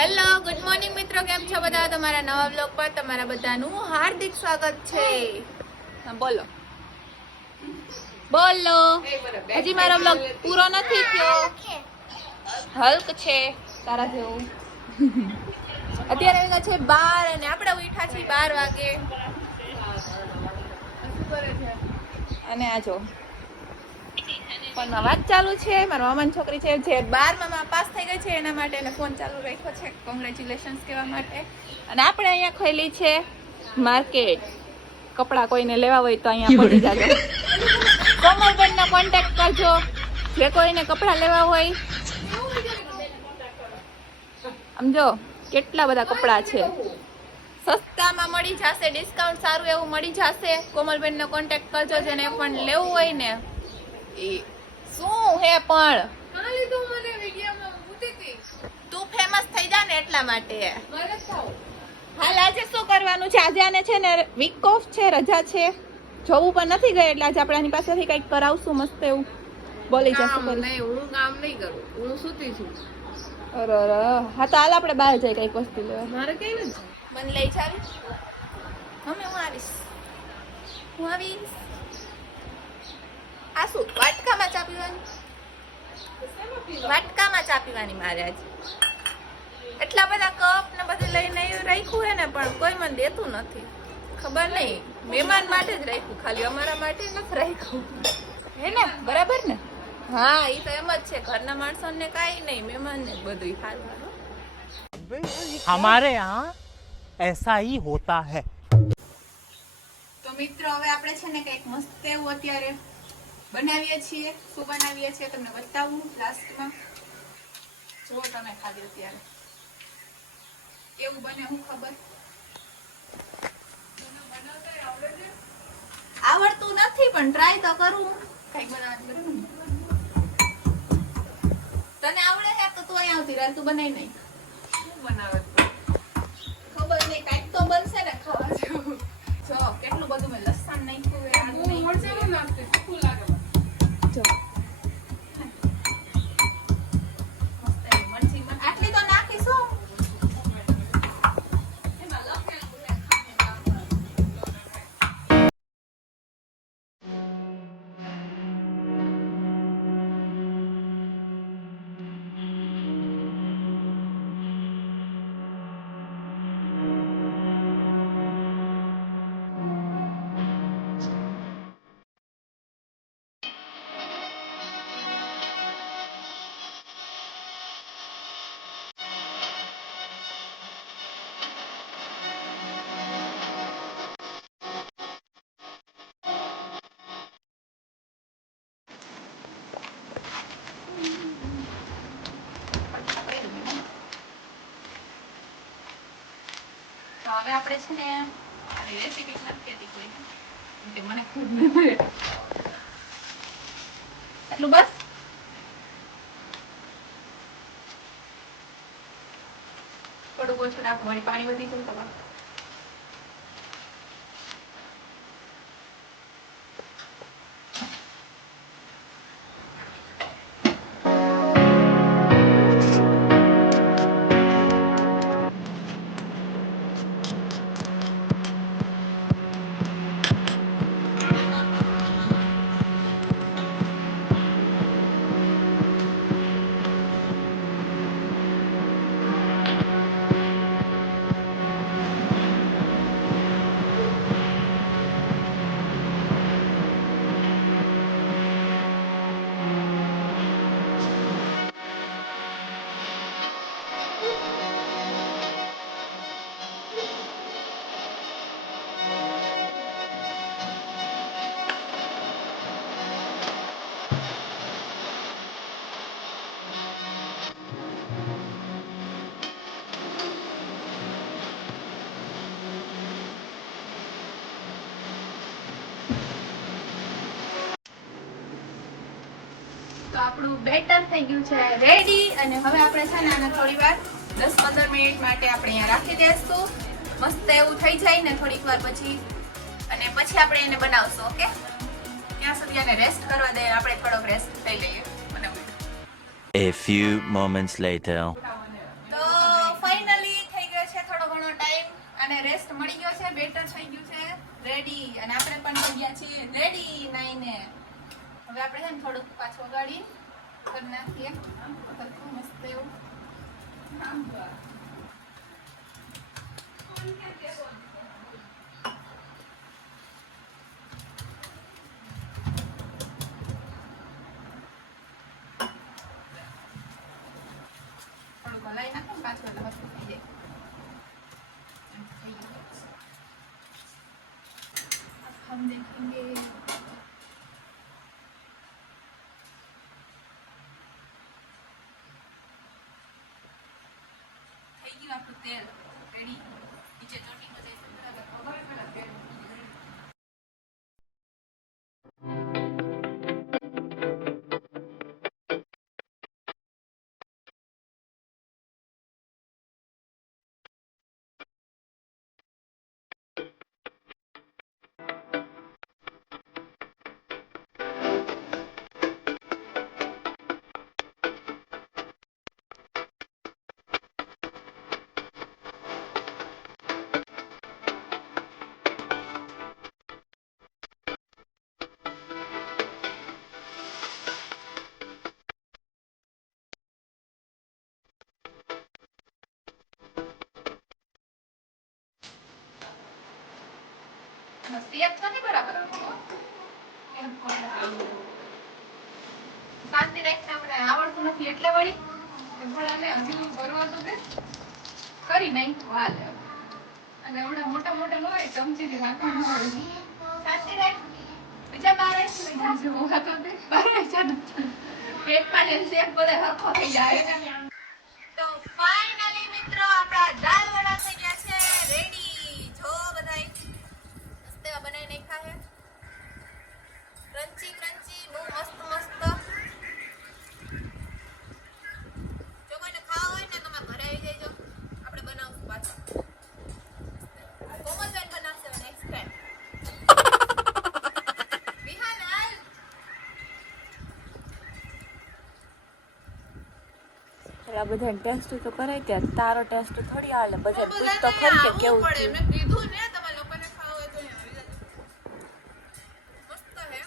Hello good morning મિત્રો, કેમ છો બધા? તમારા નવા બ્લોગ પર તમારા બધાનું હાર્દિક સ્વાગત છે. બોલો બોલો, હજી મારો બ્લોગ પૂરો નથી થયો. હલ્ક છે તારા જેવું. અત્યારે વાગ્યા છે 12 અને આપણે ઉઠ્યા છીએ 12 વાગે. અને આ જો ફોનમાં વાત ચાલુ છે. મારા મામાની છોકરી છે જે 12માં પાસ થઈ ગઈ છે, એના માટે એને ફોન ચાલુ રાખ્યો છે કોંગ્રેચ્યુલેશન્સ કહેવા માટે. અને આપણે અહીંયા ખોલી છે માર્કેટ. કપડાં કોઈને લેવા હોય તો અહીંયા પહોંચી જાજો. કોમલબેનનો કોન્ટેક્ટ કરજો જે કોઈને કપડાં લેવા હોય. સમજો કેટલા બધા કપડાં છે, સસ્તામાં મળી જશે, ડિસ્કાઉન્ટ સારું એવું મળી જશે. કોમલબેનનો કોન્ટેક્ટ કરજો જેને પણ લેવું હોય ને. એ શું હે પણ તું ફેમસ થઈ જા ને એટલા માટે. હાલ આજે શું કરવાનું છે? આજે આને છે ને વીક ઓફ છે, રજા છે, જોવું પણ નથી ગઈ એટલે આજે આપણે આની પાસેથી કંઈક કરાવશું મસ્ત એવું. બોલી જશું હું કામ નહીં કરું, હું સૂતી છું. અરે હા તો હાલ આપણે બહાર જઈ કંઈક વસ્તુ લેવા. મારે કઈ નથી. મને લઈ જાવી મમ્મી? હું આવીશ. આ શું વાટકામાં ચા પીવાની? વાટકામાં ચા પીવાની મારે આજે. એટલા બધા કપ ને બધું લઈને રાખ્યું હે ને, પણ કોઈ મને દેતું નથી. ખબર નહીં, મહેમાન માટે જ રાખ્યું, ખાલી અમારા માટે નથી રાખ્યું. હે ને? બરાબર ને? હા એ તો એમ જ છે, ઘરના માણસોને કાંઈ નહીં, મહેમાનને જ બધું ખાવાનું. हमारे यहाँ ऐसा ही होता है. તો મિત્રો હવે આપણે છે ને કંઈક મસ્ત એવું અત્યારે બનાવીએ છીએ. શું બનાવીએ છીએ તમને બતાવું લાસ્ટમાં. જો તમે ખાલી અત્યારે કેવું બને હું ખબર. આવડતું નથી પણ ટ્રાય તો કરું. કંઈક બનાવવાનું કરું. તને આવડે છે તો તું અહીં આવતી રહે, તું બનાવી નહીં. શું બનાવે? ખબર નહીં, કંઈક તો બનશે ને ખાવા જેવું. જો કેટલું બધું મેં લસણ નાખ્યું છે, આદુ હું નાખ્યું મરચાં ન નાખતી, તીખું લાગે મને. છે. જો મસ્ત એવી મરચી આટલી તો નાખીશું. એમાં લખેલું છે તો હવે આપણે છે ને આવી રેસીપી નથી કહેતી કોઈ, તે મને ખૂબ નથી. એટલું બસ. થોડું ઓછું નાખો, વળી પાણી વધી જાય તો બસ. તો આપણું બેટર થઈ ગયું છે રેડી. અને હવે આપણે છે ને આને થોડી વાર 10-15 મિનિટ માટે આપણે અહીંયા રાખી દઈશું. મસ્ત એવું થઈ જાય ને થોડીક વાર પછી, અને પછી આપણે એને બનાવશું. ઓકે, ત્યાં સુધી આને રેસ્ટ કરવા દે, આપણે થોડોક રેસ્ટ લઈ લઈએ. A few moments later. તો રેસ્ટ મળી ગયો છે, બેટર થઈ ગયું છે, રેડી. અને આપણે પણ થઈ ગયા છીએ રેડી નાઈને. હવે આપણે છે ને થોડુંક પાછું ગાડી કરી નાખીએ. હલકું મસ્ત એવું. થોડુંક હલાવી નાખો ને પાછું એટલે હલકું થઈ જાય. એમ થઈ ગયું. अब हम देखेंगे થઈ ગયું આપણું તેલ રેડી. નીચે ચોટી બજાય છે બરાબર. ખબર પેલા તેલ મસ્તી આપતો નહીં બરાબર. શાંતિ રાખીને આપણે આવડતું નથી એટલે વળી ભણાને હજી ભરવા તો દે કરી નહીં વાલ. અને હમણાં મોટા મોટા હોય ચમચીથી રાખવાનું હોય. શાંતિ રાખ. બીજા બારે લઈ જાજો. હોવા તો દે બારે જાજો. પેટમાં જેમ શેક બધા હરખો થઈ જાય. તો ફાઇનલી મિત્રો આપણા દાળ વડા થઈ ગયા છે રેડી. જો બધાય મસ્ત એવા બનાવીને ખાય. ક્રન્ચી ક્રન્ચી બહુ મસ્ત મસ્ત. જો કોઈને ખાવા હોય ને તમે ઘરે આવી જજો. આપણે બનાવશું પાછું. કોમલબેન બનાવશે નેક્સ્ટ ટાઈમ. વિહાન હાલ. આ બધા ટેસ્ટ તો કરાય ત્યાં તારો ટેસ્ટ થોડી આવે બધા પૂછ તો ખરી કે કેવું પડે. થયું. મેં કીધું ને તમે લોકોને ખાવા હોય તો આવી જજો. મસ્ત હે.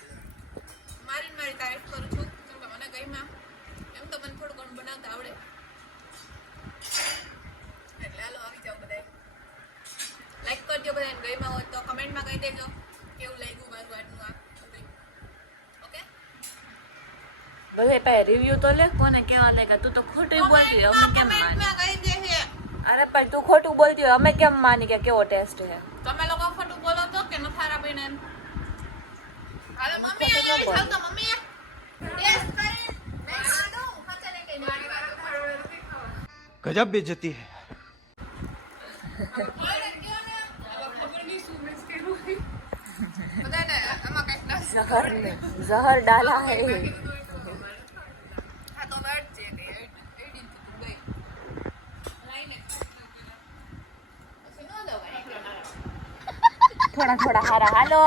મારી તારીફ કરું છું કેમ કે મને ગઈમાં. એમ તો મને થોડું ઘણું બનાવતા આવડે. એટલે હાલો આવી જાઓ બધાય. લાઈક કરજો બધાને ગઈમાં હોય તો કમેન્ટમાં કહી દેજો કેવું લાગ્યું મારું આજનું આ. ઓકે બધે પાસે રિવ્યુ તો લે કોને કેવા લાગ્યા. તું તો ખોટું બોલતી હોય, અમે કેમ માની. કમેન્ટમાં કહી દેજે. અરે પણ તું ખોટું બોલતી હોય અમે કેમ માની કે કેવો ટેસ્ટ છે. તમે લોકો ખોટું બોલો તો કે નથારા બહેન. હવે મમ્મી અહીંયા આવી જાવ તો મમ્મી ટેસ્ટ કરી મેં ખાધું ખતને કે નહીં. गजब बेइज्जती है. બધાને આમાં કંઈક ના ઝહર ડાલા હે. હા તો બેઠ છે કે એડી તું ગઈ લાઈને પછી નો દવાય. થોડા થોડા હારા હાલો.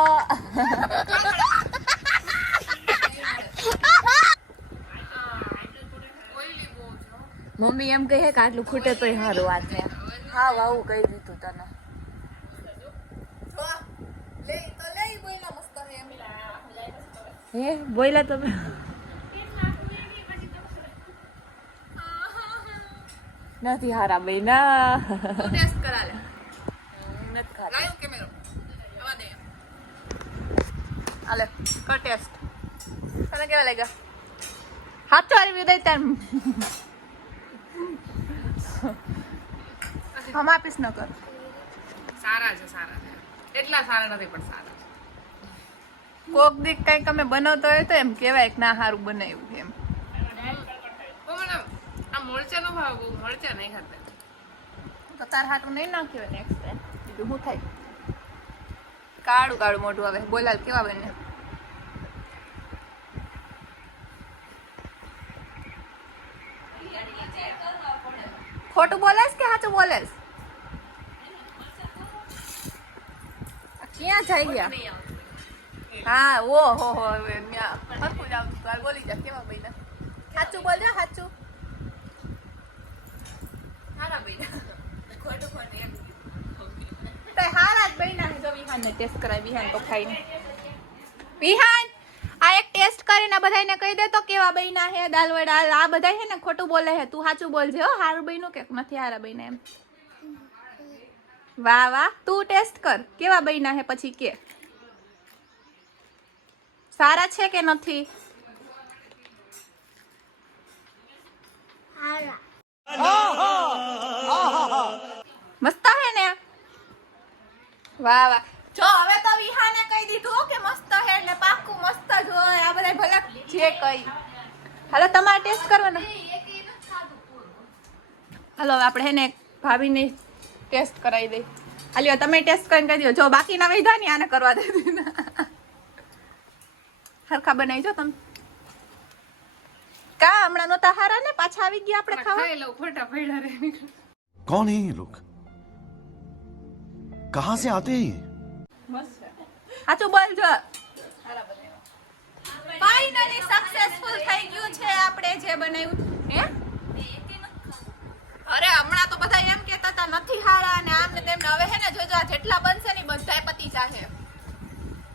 મમ્મી એમ કહે કે આટલું ખૂટે તોય સારું વાત છે. હા આવું કહી દીધું તને. જો લે તો લઈ બોયલા મસ્ત હે એમ. હે બોલ્યા તમે. નથી હારા બેના. તું ટેસ્ટ કરા લે. નથી ખાતા. લાયો કેમેરો આવા દે. આલે કર ટેસ્ટ. તને કેવા લાગ્યા? હાથ તો આવી દઈ તાર. હમ આપીશ ન કર. સારા છે સારા છે. એટલા સારા નથી પણ સારા છે. કોક દીક કંઈક અમે બનાવતો હોય તો એમ કહેવાય કે ના સારું બનાવ્યું એમ. પણ મને આ મરચાં નો ભાવ બહુ મરચાં નહીં ખાતા. તો તાર હાટું નહીં નાખ્યું નેક્સ્ટ ટાઈમ. બીજું શું થાય? કાળું કાળું મોઢું આવે. બોલાલ કેવા બને? ખોટું બોલેસ કે સાચું બોલેસ? ક્યાં જઈ ગયા? હા ઓ હો હવે ન્યા હરખું જ આવતું હતું. હાલ બોલી જા કેવા બન્યા? સાચું બોલજો સાચું. સારા બન્યા. ખોટું ખોટું એમ. વિહાનને ટેસ્ટ કરાય. વિહાન તો ખાઈને. વિહાન આ એક ટેસ્ટ કરીને બધાને કહી દે તો કેવા બન્યા હે દાલ વડા. આ બધા હે ને ખોટું બોલે હે, તું સાચું બોલજે હો. હારું બન્યું કે નથી હારા બન્યા એમ. વાહ વાહ, તું ટેસ્ટ કર કેવા બન્યા હે પછી કે સારા છે કે નથી. મસ્ત હે ને. વાહ વાહ. જો હવે તો વિહાને કહી દીધું કે મસ્ત હે એટલે પાક્કું મસ્ત જ હોય. આ બધા ભલે જે કઈ. હાલો તમારે ટેસ્ટ કરવાનો. હાલો હવે આપણે હે ને ભાભીને ટેસ્ટ કરાવી દઈ. હાલ્યો તમે ટેસ્ટ કરીને કહી દો. જો બાકીના વૈધા ને આને કરવા દે. હરખા બનાવી જો તમે. કા હમણાં નહોતા હારા ને પાછા આવી ગયા આપણે ખાવા. ખાઈ લઉં ખોટા પડ્યા રે. कौन है ये लोग कहाँ से आते हैं ये સાચું બોલજો. ફાઇનલી સક્સેસફુલ થઈ ગયું છે આપણે જે બનાવ્યું. હે અરે હમણાં તો બધા એમ કહેતા હતા નથી હારા અને આમ ને તેમ. હવે હે ને જોજો આ જેટલા બનશે ને બધાય પતી જાહે.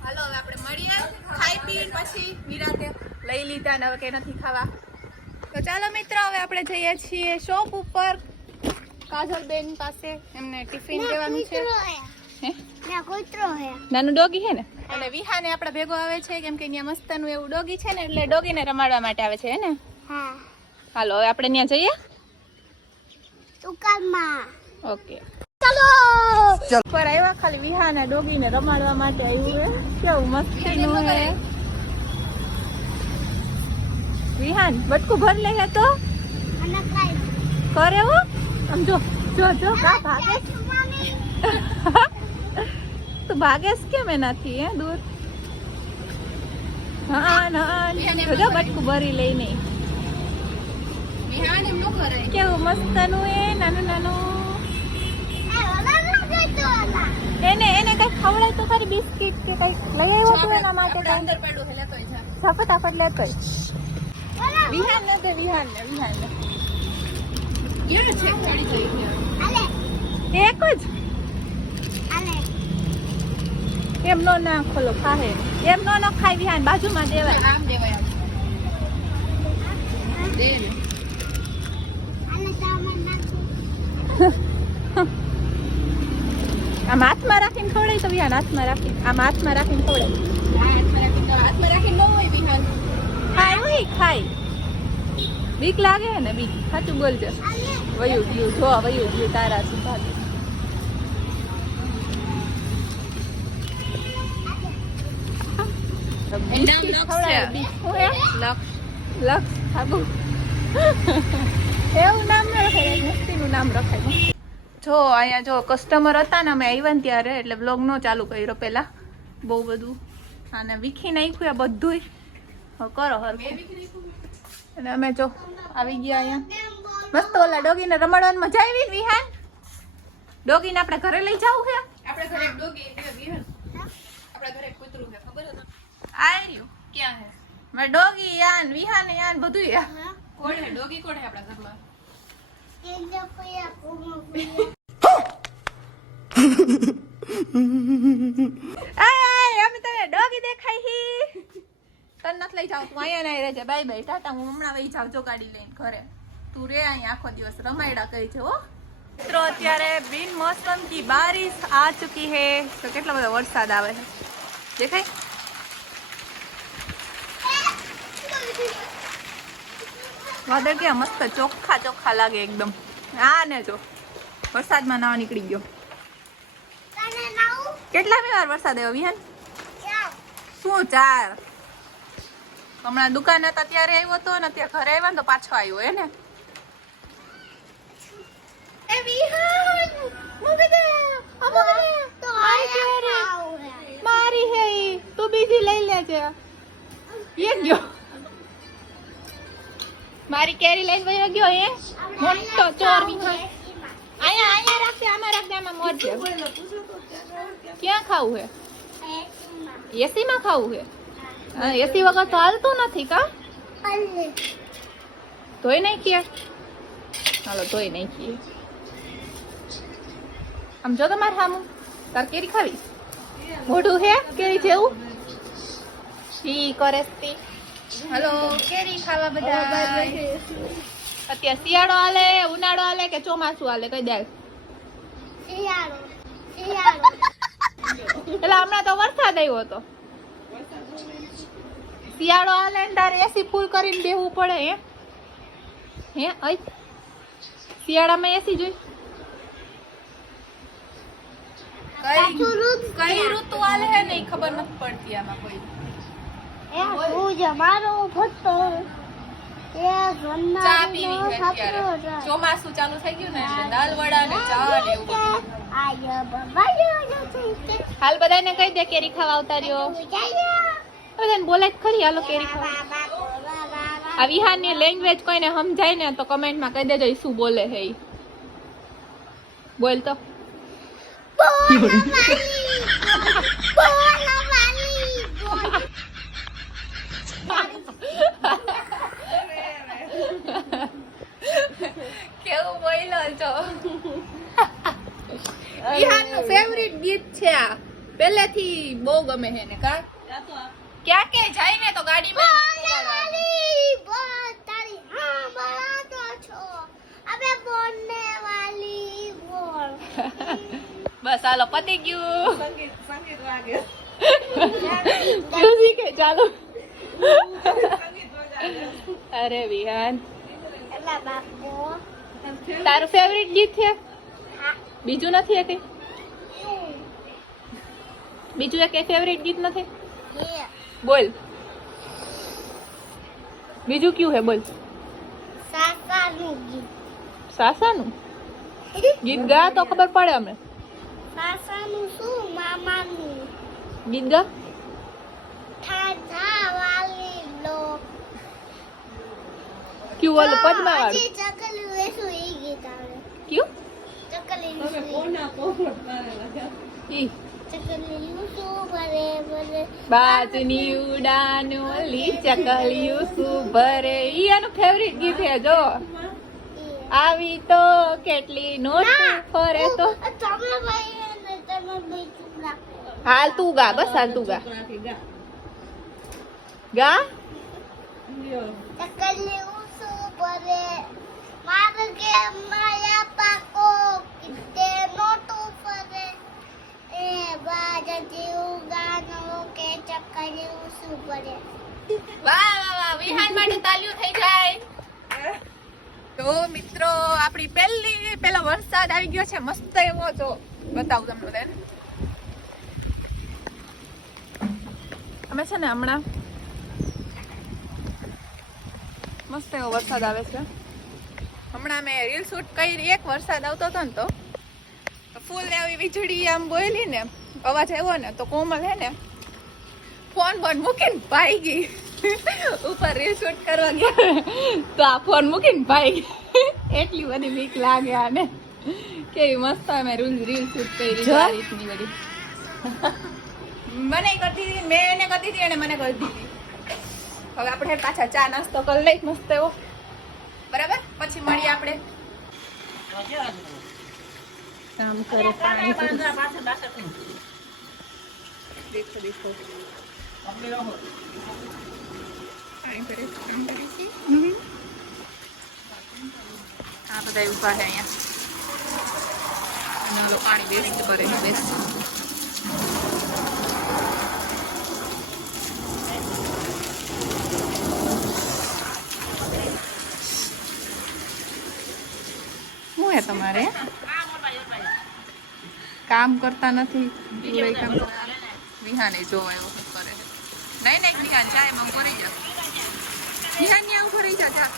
હાલો હવે આપણે મળીએ ખાઈ પીને પછી નિરાતે લઈ લીધા ને હવે કે નથી ખાવા. તો ચાલો મિત્રો હવે આપણે જઈએ છીએ શોપ ઉપર કાજલબેન પાસે. એમને ટિફિન દેવાનું છે. નાનું ડોગી છે ને અને વિહાને આપડા ભેગો આવે છે કેમ કે અહીંયા મસ્તનું એવું ડોગી છે ને એટલે ડોગીને રમાડવા માટે આવે છે હે ને. હાલો હવે આપણે ત્યાં જઈએ દુકાનમાં. ઓકે ચાલો પર આવ્યા ખાલી વિહાના ડોગીને રમાડવા માટે આવ્યું હે. કેવું મસ્તીનું હે. વિહાન બટકું ભર લે તો કરે હો. આમ જો જો જો કા ભાગે. તો ભાગેસ કેમ એનાથી હે દૂર. હા ના જો બટકું ભરી લઈને. કેવું મસ્તનું એ નાનું નાનું. એને એને કઈ ખવડાય તો ખરી બિસ્કિટ કે કઈ લઈ આવ્યો તો એના માટે અંદર પડ્યું હે લેતોય જા ફટાફટ લેતોય. વિહાન ને તો વિહાન ને કેવું છે ગાડી થઈ ગયા એક જ એમ નો ના ખોલો ખાહે એમ નો ન ખાઈ વિહાન બાજુમાં દેવાય. આમ દેવાય આમ દે ને. આમ હાથમાં રાખીને ખવડાય તો વિહાન હાથમાં રાખીને આમ હાથમાં રાખીને ખવડાય. હાથમાં રાખીને ન હોય વિહાન ખાય હોય ખાય. બીક લાગે હે ને બીક. સાચું બોલજો. વયું ગયું જો વયું ગયું તારા સુધા. એવું નામ ન રખાય મસ્તીનું નામ રખાય. જો અહીંયા જો કસ્ટમર હતા ને અમે આવ્યા ને ત્યારે એટલે બ્લોગ નો ચાલુ કર્યો પેલા બહુ બધું અને વીખી નાખ્યું બધું કરો હરખું. અને અમે જો આવી ગયા અહીંયા મસ્ત ઓલા ડોગીને રમાડવાની મજા આવી ને વિહાન. ડોગીને આપણે ઘરે લઈ જવું છે. આપણે ઘરે ડોગી આપણા ઘરે કૂતરું છે ખબર છે. આ રહ્યું ક્યાં હે મારે ડોગી યાન વિહાન યાન બધું યાર. કોણ હે ડોગી કોણ હે આપણા ઘરમાં. અમે તને ડોગી દેખાય હી. તને નથી લઈ જાવ તું અહીંયા નહીં રહેજે. Bye bye Tata. હું હમણાં વહી જાઉં જો ગાડી લઈને ઘરે. તું રે અહીંયા આખો દિવસ રમાયડા કરી છે હો. મિત્રો અત્યારે બિન મોસમ કી બારિશ આ ચુકી હે. તો કેટલો બધો વરસાદ આવે છે દેખાય. વાદળ કે મસ્ત ચોખ્ખા ચોખ્ખા લાગે એકદમ. હા ને જો વરસાદમાં નાવા નીકળી ગયો. કેટલા વાર વરસાદ આવ્યો વિહાન. શું 4. હમણાં દુકાન હતા ત્યારે આવ્યો હતો ને અત્યારે ઘરે આવ્યા ને તો પાછો આવ્યો હે ને. મારી હે તું બીજી લઈ લેજે. એ ગયો મારી કેરી લઈને વયો ગયો હે મોટો ચોર. અહીંયા રાખજે આમાં રાખજે આમાં મોરજે. ક્યાં ખાવું હે. એસી માં ખાવું હે. એસી વગર તો હાલતું નથી કા. તોય નાખીએ. હાલો તોય નાખીએ. આમ જો તમારે સામું તાર કેરી ખાવી મોઢું હે કેરી જેવું ઈ કરે તી હલો કેરી ખાવા બધા અત્યારે શિયાળો હાલે ઉનાળો હાલે કે ચોમાસું હાલે કઈ દે એટલે હમણાં તો વરસાદ આવ્યો હતો શિયાળો હાલે ને તારે એસી ફૂલ કરીને બેહવું પડે હે અઈ શિયાળામાં એસી જોઈ કઈ ઋતુ હાલે હે ને ખબર નથી પડતી આમાં કોઈ ચા પીવી છે અત્યારે ચોમાસું ચાલુ થઈ ગયું ને એટલે દાલ વડા ને ચા ને એવું બધું હાલ બધાને કહી દે કેરી ખાવા આવતા રહ્યો બધાને બોલે જ ખરી હાલો કેરી ખાવા આ વિહારની લેંગ્વેજ કોઈને સમજાય ને તો કમેન્ટમાં કહી દેજો શું બોલે છે ઈ બોલ તો કેવું બોલ્યો છો વિહારનું ફેવરિટ ગીત છે આ પહેલેથી બહુ ગમે છે ને કા ક્યાં કે જાય ને તો ગાડીમાં બસ હાલો પતી ગયું મ્યુઝિક હે ચાલો અરે વિહાન તારું ફેવરિટ ગીત છે બીજું નથી એ કઈ બીજું એક ફેવરિટ ગીત નથી બોલ બીજું કયું હે બોલ સાસાનું ગીત ગા તો ખબર પડે અમને ગીત ગા ક્યું વાલું પદ્મા વાળું ક્યું ઈ બાજની ઉડાન ઓલી ચકલિયું શું ભરે ઈ એનું ફેવરિટ ગીત છે જો આવી તો કેટલી નોટ ફરે તો હાલ તું ગા બસ હાલ તું ગા ગા ચકલિયું શું ભરે માર્ગે માયા પાકો કિતે નોટો ફરે એ બાજતી ઉગાનો કે ચકલિયું શું ભરે વાહ વાહ વાહ વિહાન માટે તાલીઓ થઈ જાય તો મિત્રો આપણી પેલો વરસાદ આવી ગયો છે મસ્ત એવો તો બતાવું તમને બધાને અમે છે ને હમણાં મસ્ત એવો વરસાદ આવે છે હમણાં મેં રીલ શૂટ કરી એક વરસાદ આવતો હતો ને તો ફૂલ એવી વીજળી આમ બોલી ને અવાજ આવ્યો ને તો કોમલ હે ને ફોન મૂકીને ભાઈ ગઈ ઉપર રીલ શૂટ કરવા ગયા તો આ ફોન મૂકીને ભાઈ ગઈ એટલી બધી બીક લાગે આને કેવી મસ્ત અમે રીલ શૂટ કરી આ રીતની બધી મને કરતી હતી મેં એને કરતી હતી એને મને કરતી હતી હવે આપણે પાછા ચા નાસ્તો કરી લઈ મસ્ત એવો બરાબર પછી મળીએ આપણે કામ કરે પાણી દેખો આ બધા ઉભા છે અહીંયા પાણી વેસ્ટ કરે વેસ્ટ શું હે તમારે કામ કરતા નથી વિહાને જોવા એવું કરે નહીં વિહાન જાય બહુ કરી જા વિહાન ત્યાં ઉભો રહી જા